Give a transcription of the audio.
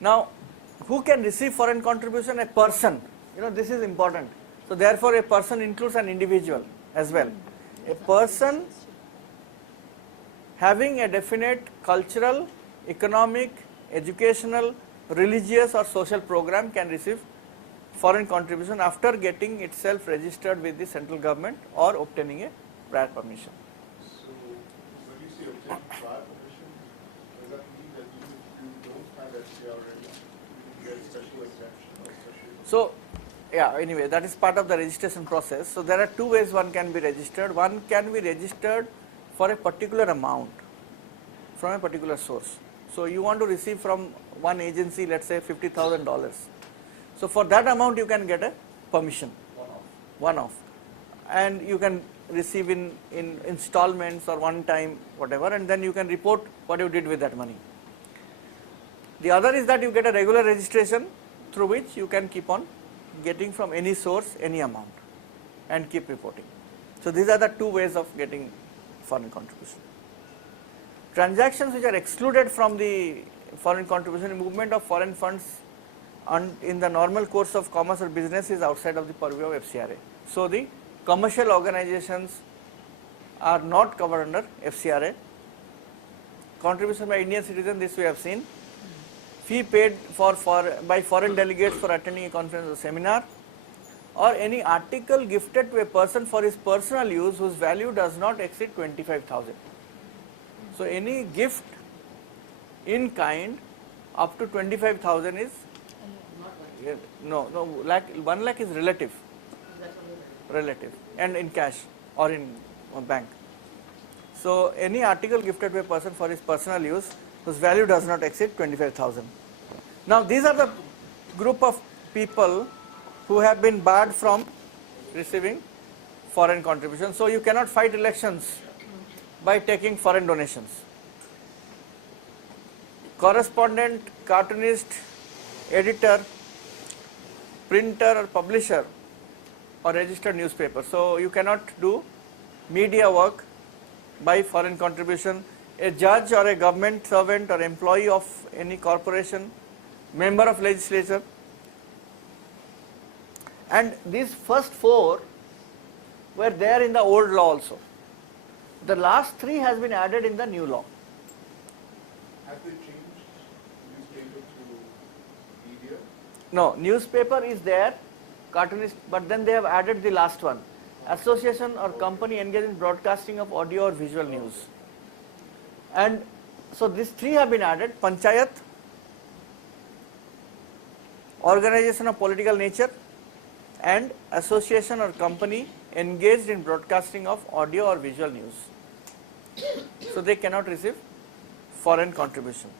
Now, who can receive foreign contribution? A person. This is important. So therefore a person includes an individual as well. A person having a definite cultural, economic, educational, religious or social program can receive foreign contribution after getting itself registered with the central government or obtaining a prior permission. So when you say obtain prior permission, does that mean that even if you don't have FCR already, you can get special exemption or special? So yeah, anyway, that is part of the registration process. So there are two ways one can be registered. One can be registered for a particular amount from a particular source. So you want to receive from one agency, let's say $50,000. So for that amount you can get a permission, one off, and you can receive in installments or one time whatever, and then you can report what you did with that money. The other is that you get a regular registration through which you can keep on getting from any source any amount and keep reporting. So these are the two ways of getting foreign contribution. Transactions which are excluded from the foreign contribution, movement of foreign funds in the normal course of commerce or business is outside of the purview of FCRA. So the commercial organizations are not covered under FCRA. Contribution by Indian citizen, this we have seen. Fee paid by foreign delegates for attending a conference or seminar, or any article gifted to a person for his personal use whose value does not exceed 25,000. So any gift in kind up to 25,000 is no 1 lakh is relative, and in cash or in bank. So any article gifted to a person for his personal use whose value does not exceed 25,000. Now these are the group of people who have been barred from receiving foreign contributions. So you cannot fight elections by taking foreign donations. Correspondent, cartoonist, editor, printer or publisher or registered newspaper. So you cannot do media work by foreign contribution. A judge or a government servant or employee of any corporation, member of legislature. And these first four were there in the old law also. The last three has been added in the new law. Have they changed newspaper to media? No, newspaper is there, cartoonist, but then they have added the last one. Association or company engaged in broadcasting of audio or visual news. And so these three have been added: Panchayat, organization of political nature, and association or company engaged in broadcasting of audio or visual news. So they cannot receive foreign contribution.